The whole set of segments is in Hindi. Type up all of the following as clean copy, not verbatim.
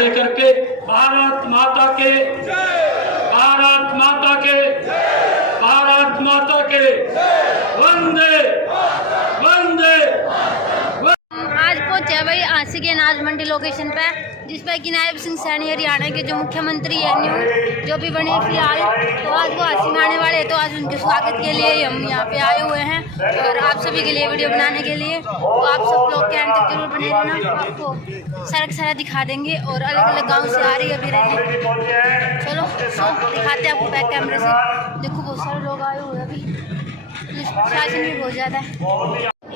खड़े करके भारत माता के, भारत माता के, भारत माता के, वंदे वंदे। आज पहुंचे भाई आसिक अनाज मंडी लोकेशन पे, जिस पर कि नायब सिंह सैनी हरियाणा के जो मुख्यमंत्री है न्यू जो भी बने फिलहाल, तो आज वो आसिक में आने वाले हैं। तो आज उनके स्वागत के लिए ही हम यहाँ पे आए हुए हैं और आप सभी के लिए वीडियो बनाने के लिए। तो आप सब लोग के अंत तक जरूर बने रहना, आपको सड़क सारा दिखा देंगे और अलग अलग गाँव से आ रही है अभी रैली। चलो दिखाते हैं आपको बैक कैमरे से। देखो बहुत सारे लोग आए हुए हैं अभी, पुलिस प्रशासन भी बहुत ज्यादा है।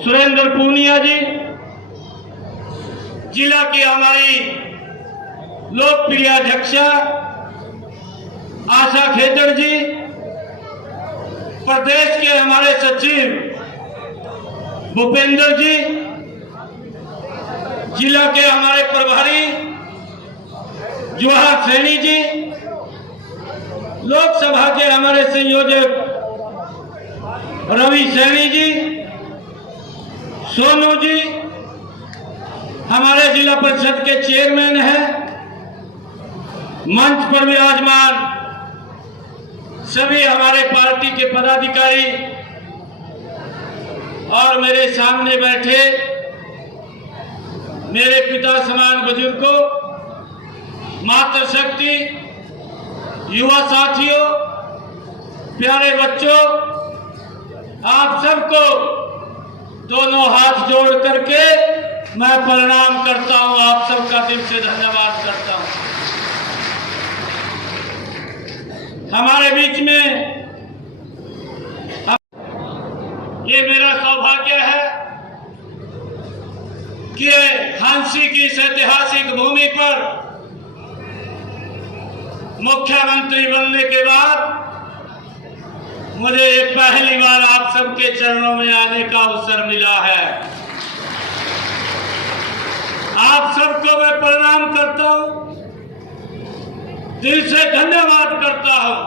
सुरेंद्र पूनिया जी, जिला की हमारी लोकप्रिय अध्यक्षा आशा खेदड़ जी, प्रदेश के हमारे सचिव भूपेंद्र जी, जिला के हमारे प्रभारी जवाहर सैनी जी, लोकसभा के हमारे संयोजक रवि सैनी जी, सोनू जी, हमारे जिला परिषद के चेयरमैन हैं, मंच पर विराजमान सभी हमारे पार्टी के पदाधिकारी और मेरे सामने बैठे मेरे पिता समान बुजुर्गों, मातृशक्ति, युवा साथियों, प्यारे बच्चों, आप सबको दोनों हाथ जोड़ करके मैं प्रणाम करता हूं। आप सबका दिल से धन्यवाद करता हूं। हमारे बीच में ये मेरा सौभाग्य है कि झांसी की इस ऐतिहासिक भूमि पर मुख्यमंत्री बनने के बाद मुझे पहली बार आप सबके चरणों में आने का अवसर मिला है। आप सबको मैं प्रणाम करता हूं, दिल से धन्यवाद करता हूं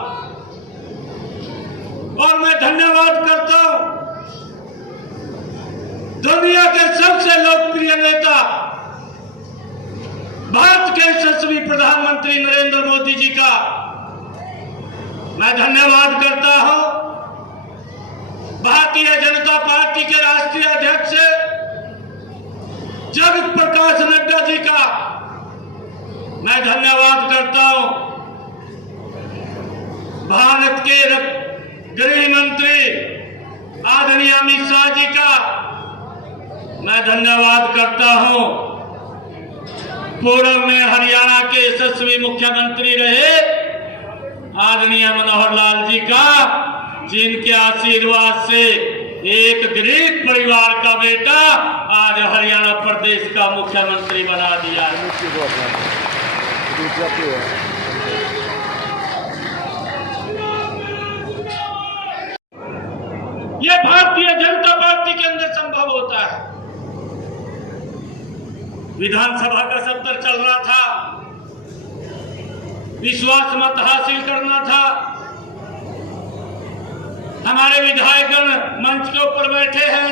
और मैं धन्यवाद करता हूं दुनिया के सबसे लोकप्रिय नेता भारत के यशस्वी प्रधानमंत्री नरेंद्र मोदी जी का मैं धन्यवाद करता हूं। भारतीय जनता पार्टी के राष्ट्रीय अध्यक्ष जगत प्रकाश नड्डा जी का मैं धन्यवाद करता हूं। भारत के गृह मंत्री आदरणीय अमित शाह जी का मैं धन्यवाद करता हूं। पूर्व में हरियाणा के यशस्वी मुख्यमंत्री रहे आदरणीय मनोहर लाल जी का, जिनके आशीर्वाद से एक गरीब परिवार का बेटा आज हरियाणा प्रदेश का मुख्यमंत्री बना दिया। ये भारतीय जनता पार्टी के अंदर संभव होता है। विधानसभा का सत्र चल रहा था, विश्वास मत हासिल करना था। हमारे विधायकगण मंच के ऊपर बैठे हैं,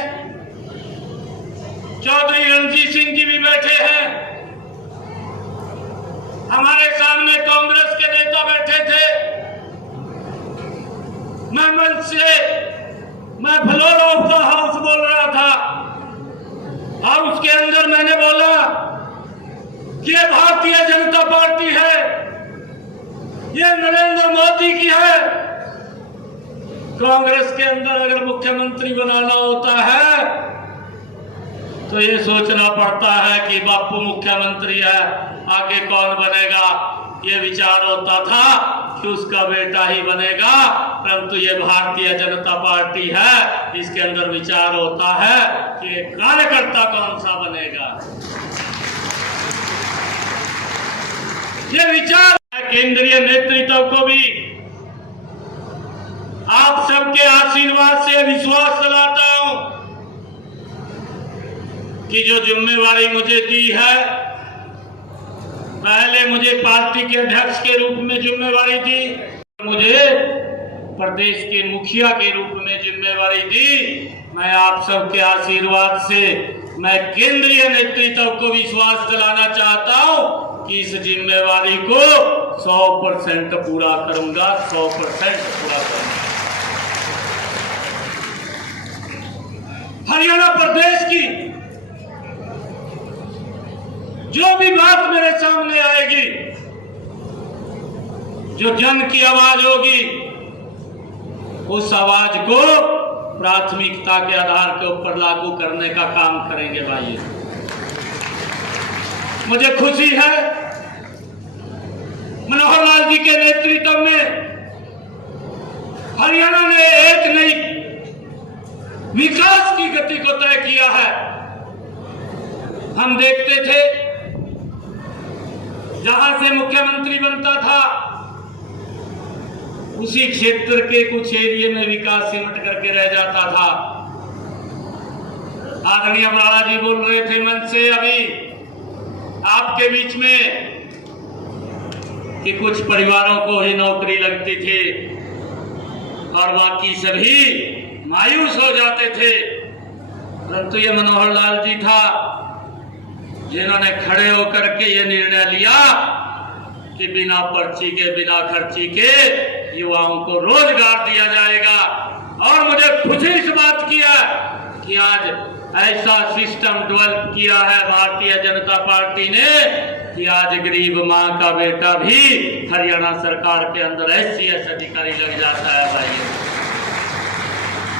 चौधरी रणजीत सिंह जी भी बैठे हैं, हमारे सामने कांग्रेस के नेता बैठे थे। मैं मंच से मैं फ्लोर ऑफ द हाउस बोल रहा था। हाउस के अंदर मैंने बोला कि ये भारतीय जनता पार्टी है, ये नरेंद्र मोदी की है। कांग्रेस के अंदर अगर मुख्यमंत्री बनाना होता है तो ये सोचना पड़ता है कि बापू मुख्यमंत्री है, आगे कौन बनेगा। ये विचार होता था कि उसका बेटा ही बनेगा, परंतु ये भारतीय जनता पार्टी है, इसके अंदर विचार होता है कि कार्यकर्ता कौन सा बनेगा। ये विचार केंद्रीय नेतृत्व को भी आप सबके आशीर्वाद से विश्वास दिलाता हूं कि जो जिम्मेवारी मुझे दी है, पहले मुझे पार्टी के अध्यक्ष के रूप में जिम्मेवारी दी, मुझे प्रदेश के मुखिया के रूप में जिम्मेवारी दी। मैं आप सबके आशीर्वाद से मैं केंद्रीय नेतृत्व को विश्वास दिलाना चाहता हूं कि इस जिम्मेवारी को 100% पूरा करूंगा, 100% पूरा करूंगा। हरियाणा प्रदेश की जो भी बात मेरे सामने आएगी, जो जन की आवाज होगी, उस आवाज को प्राथमिकता के आधार के ऊपर लागू करने का काम करेंगे भाई। मुझे खुशी है मनोहर लाल जी के नेतृत्व में हरियाणा ने एक नई विकास की गति को तय किया है। हम देखते थे जहां से मुख्यमंत्री बनता था उसी क्षेत्र के कुछ एरिया में विकास सिमट करके रह जाता था। आदरणीय बराड़ा जी बोल रहे थे मंच से अभी आपके बीच में कि कुछ परिवारों को ही नौकरी लगती थी और बाकी सभी मायूस हो जाते थे, परंतु ये मनोहर लाल जी था जिन्होंने खड़े होकर के ये निर्णय लिया कि बिना पर्ची के, बिना खर्ची के युवाओं को रोजगार दिया जाएगा। और मुझे खुशी इस बात की है कि आज ऐसा सिस्टम डेवलप किया है भारतीय जनता पार्टी ने कि आज गरीब माँ का बेटा भी हरियाणा सरकार के अंदर SCS अधिकारी लग जाता है भाई।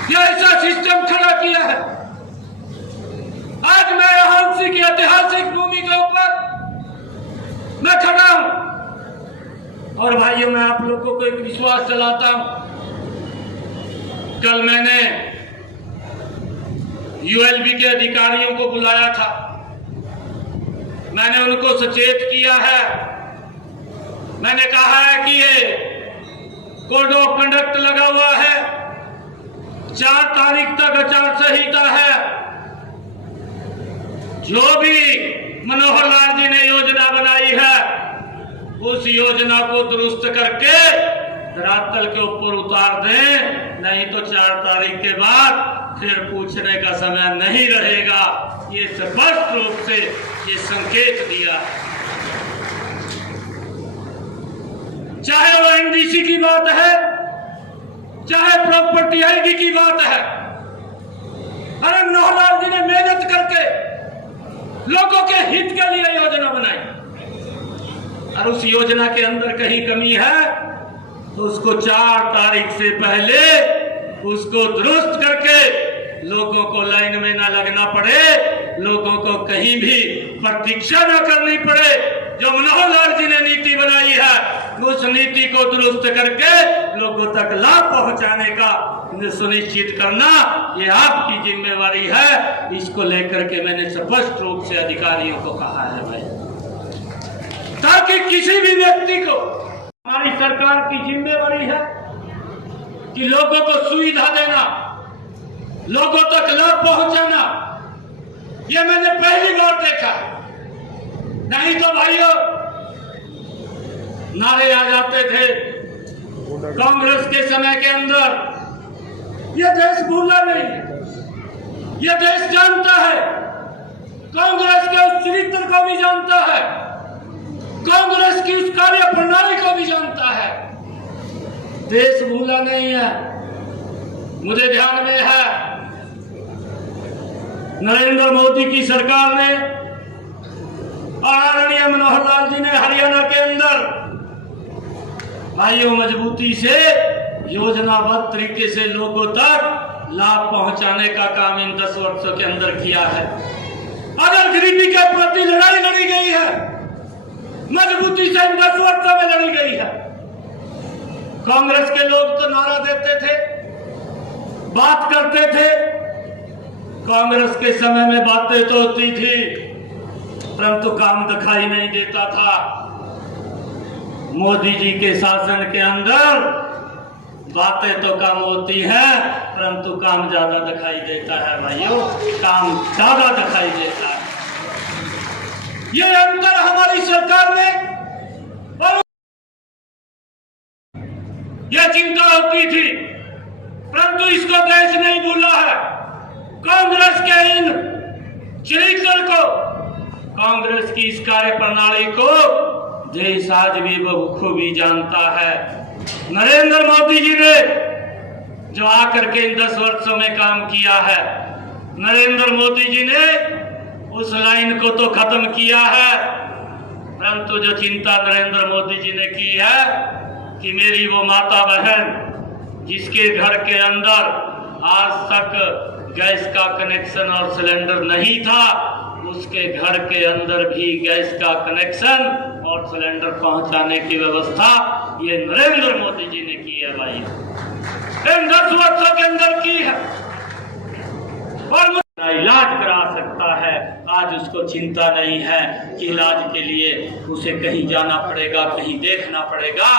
ये ऐसा सिस्टम खड़ा किया है। आज मैं हंसी की ऐतिहासिक भूमि के ऊपर मैं खड़ा हूं और भाइयों मैं आप लोगों को एक विश्वास दिलाता हूं। कल मैंने ULB के अधिकारियों को बुलाया था, मैंने उनको सचेत किया है। मैंने कहा है कि ये कोड ऑफ कंडक्ट लगा हुआ है, 4 तारीख तक आचार संहिता है। जो भी मनोहर लाल जी ने योजना बनाई है उस योजना को दुरुस्त करके धरातल के ऊपर उतार दें, नहीं तो 4 तारीख के बाद फिर पूछने का समय नहीं रहेगा। ये स्पष्ट रूप से ये संकेत दिया। चाहे वो NDC की बात है, चाहे प्रॉपर्टी आईडी की बात है, अरे मनोहर लाल जी ने मेहनत करके लोगों के हित के लिए योजना बनाई और उस योजना के अंदर कहीं कमी है तो उसको 4 तारीख से पहले उसको दुरुस्त करके लोगों को लाइन में ना लगना पड़े, लोगों को कहीं भी प्रतीक्षा न करनी पड़े। जो मनोहर लाल जी ने नीति बनाई है उस नीति को दुरुस्त करके लोगों तक लाभ पहुंचाने का सुनिश्चित करना ये आपकी जिम्मेवारी है। इसको लेकर के मैंने स्पष्ट रूप से अधिकारियों को कहा है भाई, ताकि किसी भी व्यक्ति को, हमारी सरकार की जिम्मेवारी है कि लोगों को सुविधा देना, लोगों तक लाभ पहुंचाना। ये मैंने पहली बार देखा। नहीं तो भाइयों नारे आ जाते थे कांग्रेस के समय के अंदर, ये देश भूला नहीं है, ये देश जानता है, कांग्रेस के उस चरित्र को भी जानता है, कांग्रेस की उस कार्य प्रणाली को भी जानता है। देश भूला नहीं है। मुझे ध्यान में है नरेंद्र मोदी की सरकार ने और आदरणीय मनोहर लाल जी ने हरियाणा के अंदर भाइयों मजबूती से योजनाबद्ध तरीके से लोगों तक लाभ पहुंचाने का काम इन 10 वर्षों के अंदर किया है। अगर गरीबी के प्रति लड़ाई लड़ी गई है, मजबूती से इन 10 वर्षों में लड़ी गई है। कांग्रेस के लोग तो नारा देते थे, बात करते थे, कांग्रेस के समय में बातें तो होती थी परंतु काम दिखाई नहीं देता था। मोदी जी के शासन के अंदर बातें तो कम होती हैं परंतु काम ज्यादा दिखाई देता है भाइयों, काम ज्यादा दिखाई देता है। ये अंतर हमारी सरकार में और ये चिंता होती थी परंतु इसको देश नहीं भूला है। कांग्रेस के इन चरित्र को कांग्रेस की इस कार्य प्रणाली को देश आज भी बखूबी जानता है। नरेंद्र मोदी जी ने जो आकर के इन 10 वर्षों में काम किया है, नरेंद्र मोदी जी ने उस लाइन को तो खत्म किया है, परंतु जो चिंता नरेंद्र मोदी जी ने की है कि मेरी वो माता बहन जिसके घर के अंदर आज तक गैस का कनेक्शन और सिलेंडर नहीं था, उसके घर के अंदर भी गैस का कनेक्शन और सिलेंडर पहुंचाने की व्यवस्था ये नरेंद्र मोदी जी ने की है भाई, इन 10 वर्षों के अंदर की है। और इलाज करा सकता है, आज उसको चिंता नहीं है कि इलाज के लिए उसे कहीं जाना पड़ेगा, कहीं देखना पड़ेगा।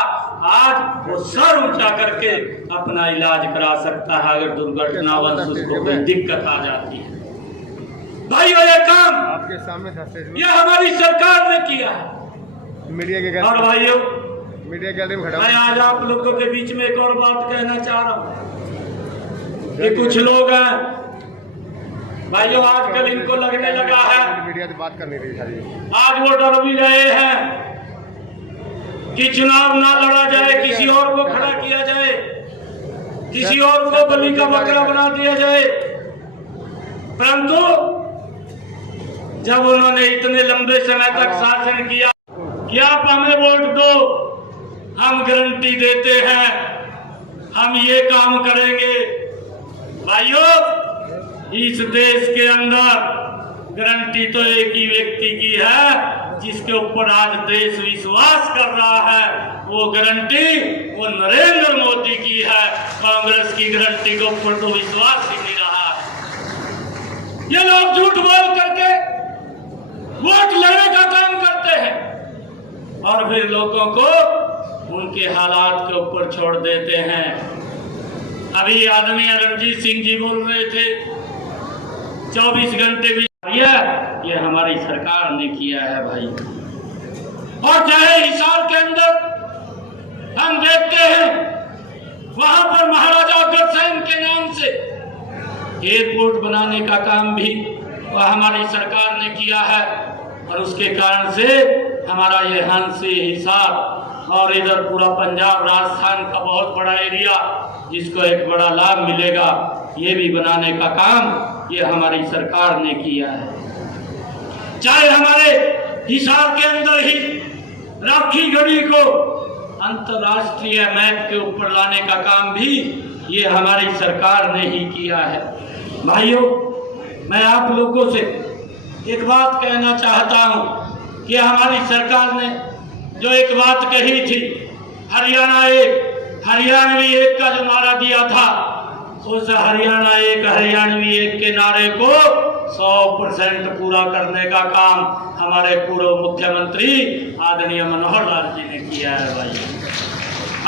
आज वो सर ऊंचा करके अपना इलाज करा सकता है अगर दुर्घटनावश उसको कोई दिक्कत आ जाती है। भाइयों, ये काम आपके सामने ये हमारी सरकार ने किया है। मीडिया के और भाइयों, मीडिया गैलरी में खड़ा मैं आज आप लोगों के बीच में एक और बात कहना चाह रहा हूँ। ये कुछ लोग हैं भाइयों, आजकल इनको लगने लगा है, मीडिया से बात करनी रही सारी, आज वो डर भी रहे हैं कि चुनाव ना लड़ा जाए, किसी और को खड़ा किया जाए, किसी और को बलि का बकरा बना दिया जाए। परंतु जब उन्होंने इतने लंबे समय तक शासन किया कि आप हमें वोट दो, हम गारंटी देते हैं, हम ये काम करेंगे। भाइयों, इस देश के अंदर गारंटी तो एक ही व्यक्ति की है जिसके ऊपर आज देश विश्वास कर रहा है, वो गारंटी वो नरेंद्र मोदी की है। कांग्रेस की गारंटी के ऊपर तो विश्वास ही नहीं रहा है। ये लोग झूठ बोल करके वोट लेने का काम करते हैं और फिर लोगों को उनके हालात के ऊपर छोड़ देते हैं। अभी आदरणीय रणजीत सिंह जी बोल रहे थे 24 घंटे भी ये हमारी सरकार ने किया है भाई। और चाहे हिसार के अंदर हम देखते हैं, वहां पर महाराजा अग्रसेन के नाम से एयरपोर्ट बनाने का काम भी वह हमारी सरकार ने किया है और उसके कारण से हमारा ये हांसी, हिसार और इधर पूरा पंजाब, राजस्थान का बहुत बड़ा एरिया जिसको एक बड़ा लाभ मिलेगा, ये भी बनाने का काम ये हमारी सरकार ने किया है। चाहे हमारे हिसार के अंदर ही राखी गढ़ी को अंतर्राष्ट्रीय मैप के ऊपर लाने का काम भी ये हमारी सरकार ने ही किया है। भाइयों, मैं आप लोगों से एक बात कहना चाहता हूं कि हमारी सरकार ने जो एक बात कही थी, हरियाणा एक, हरियाणवी एक का जो नारा दिया था, उस हरियाणा एक, हरियाणवी एक के नारे को 100% पूरा करने का काम हमारे पूर्व मुख्यमंत्री आदरणीय मनोहर लाल जी ने किया है भाई।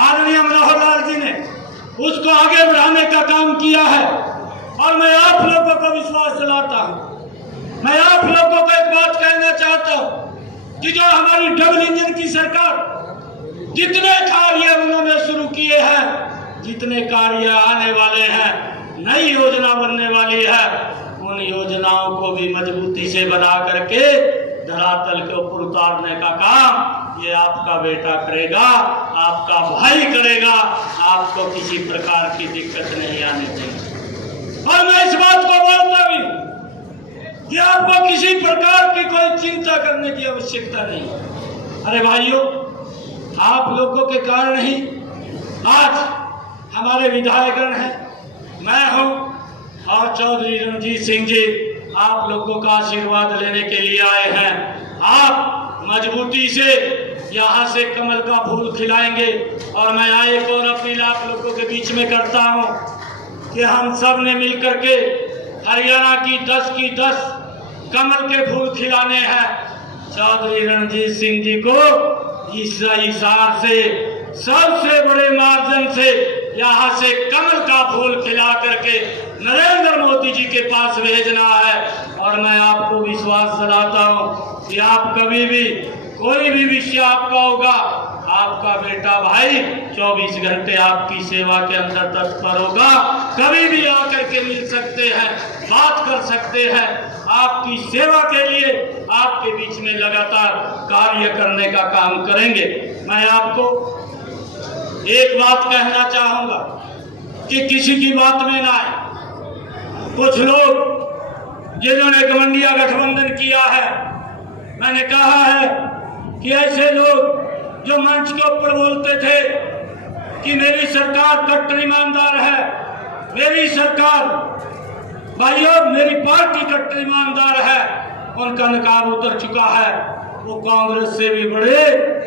आदरणीय मनोहर लाल जी ने उसको आगे बढ़ाने का काम किया है और मैं आप लोगों को विश्वास दिलाता हूं, मैं आप लोगों को एक बात कहना चाहता हूं कि जो हमारी डबल इंजन की सरकार जितने कार्य उन्होंने शुरू किए हैं, जितने कार्य आने वाले हैं, नई योजना बनने वाली है, उन योजनाओं को भी मजबूती से बना करके धरातल के ऊपर उतारने का काम ये आपका बेटा करेगा, आपका भाई करेगा। आपको किसी प्रकार की दिक्कत नहीं आने देगी। और मैं इस बात को बोलता भी कि आपको किसी प्रकार की कोई चिंता करने की आवश्यकता नहीं। अरे भाइयों, आप लोगों के कारण ही आज हमारे विधायकगण हैं, मैं हूं और चौधरी रणजीत सिंह जी आप लोगों का आशीर्वाद लेने के लिए आए हैं। आप मजबूती से यहाँ से कमल का फूल खिलाएंगे और मैं एक और अपील आप लोगों के बीच में करता हूँ कि हम सब ने मिलकर के हरियाणा की 10 कमल के फूल खिलाने हैं। चौधरी रणजीत सिंह जी को इस हिसार से सबसे बड़े मार्जिन से यहाँ से कमल का फूल खिला करके नरेंद्र मोदी जी के पास भेजना है। और मैं आपको विश्वास दिलाता हूँ कि आप कभी भी कोई भी विषय आपका होगा, आपका बेटा भाई 24 घंटे आपकी सेवा के अंदर तत्पर होगा। कभी भी आकर के मिल सकते हैं, बात कर सकते हैं। आपकी सेवा के लिए आपके बीच में लगातार कार्य करने का काम करेंगे। मैं आपको एक बात कहना चाहूंगा कि किसी की बात में ना आए। कुछ लोग जिन्होंने गठबंधन गठबंधन किया है, मैंने कहा है कि ऐसे लोग जो मंच के ऊपर बोलते थे कि मेरी सरकार कट्टर ईमानदार है, मेरी सरकार भाइयों मेरी पार्टी कट्टर ईमानदार है, उनका नकाब उतर चुका है। वो कांग्रेस से भी बड़े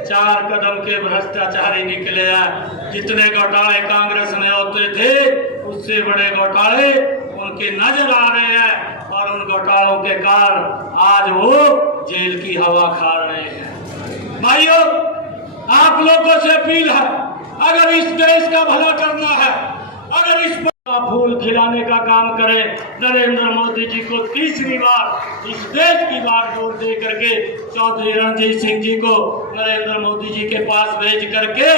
4 कदम के भ्रष्टाचारी निकले हैं। जितने घोटाले कांग्रेस में होते थे उससे बड़े घोटाले उनके नजर आ रहे हैं और उन घोटालों के कारण आज वो जेल की हवा खा रहे हैं। भाइयों आप लोगों से अपील है, अगर इस देश का भला करना है, अगर इस का फूल खिलाने का काम करें, नरेंद्र मोदी जी को तीसरी बार इस देश की बागडोर दे करके चौधरी रणजीत सिंह जी को नरेंद्र मोदी जी के पास भेज करके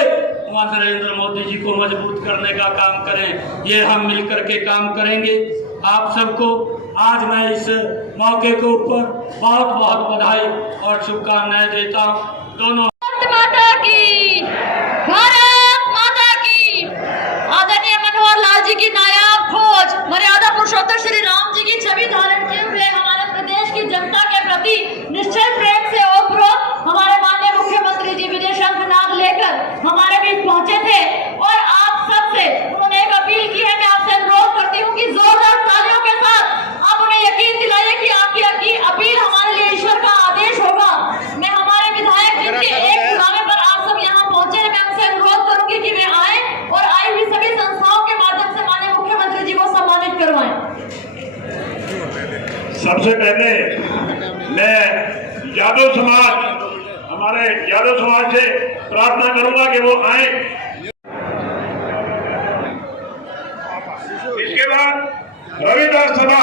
वहां नरेंद्र मोदी जी को मजबूत करने का काम करें। ये हम मिलकर के काम करेंगे। आप सबको आज मैं इस मौके के ऊपर बहुत बहुत बधाई और शुभकामनाएं देता हूँ। दोनों माता की, भारत माता की। आदरणीय मनोहर लाल जी की नायाब खोज, मर्यादा पुरुषोत्तम श्री राम जी की छवि धारण किए हुए हमारे प्रदेश की जनता के प्रति निश्चय प्रेम से ओतप्रोत हमारे माननीय मुख्यमंत्री जी विजय शंखनाद लेकर हमारे बीच पहुंचे थे और आप सबसे उन्होंने एक अपील की है। मैं आपसे अनुरोध करती हूँ कि जोरदार तालियों के साथ आप उन्हें यकीन दिलाइए कि आपकी अपील हमारे लिए ईश्वर का आदेश होगा। मैं हमारे विधायक जिनके एक बुलावे पर आप सब यहाँ पहुंचे हैं, मैं उनसे अनुरोध करूंगी कि वे आए और आई हुई सभी संस्थाओं के माध्यम से माननीय मुख्यमंत्री जी को सम्मानित करवाएं। सबसे पहले मैं यादव समाज, हमारे यादव समाज से प्रार्थना करूंगा कि वो आए। इसके बाद रविदास सभा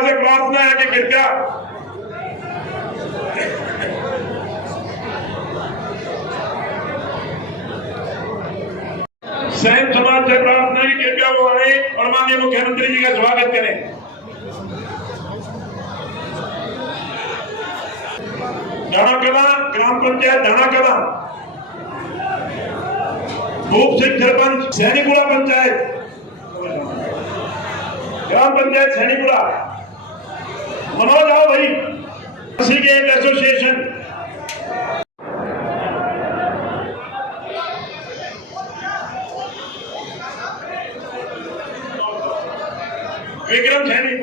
से प्रार्थना है कि कृपया सैन समाज से प्रार्थना है कि कृपया वो आए और माननीय मुख्यमंत्री जी का स्वागत करें। ढाणाकला ग्राम पंचायत ढाणाकला, भूप सिंह सरपंच सैनिकुड़ा पंचायत, ग्राम पंचायत सैनिकुड़ा, मनोज आओ भाई, किसी के एक एसोसिएशन, विक्रम सैनिक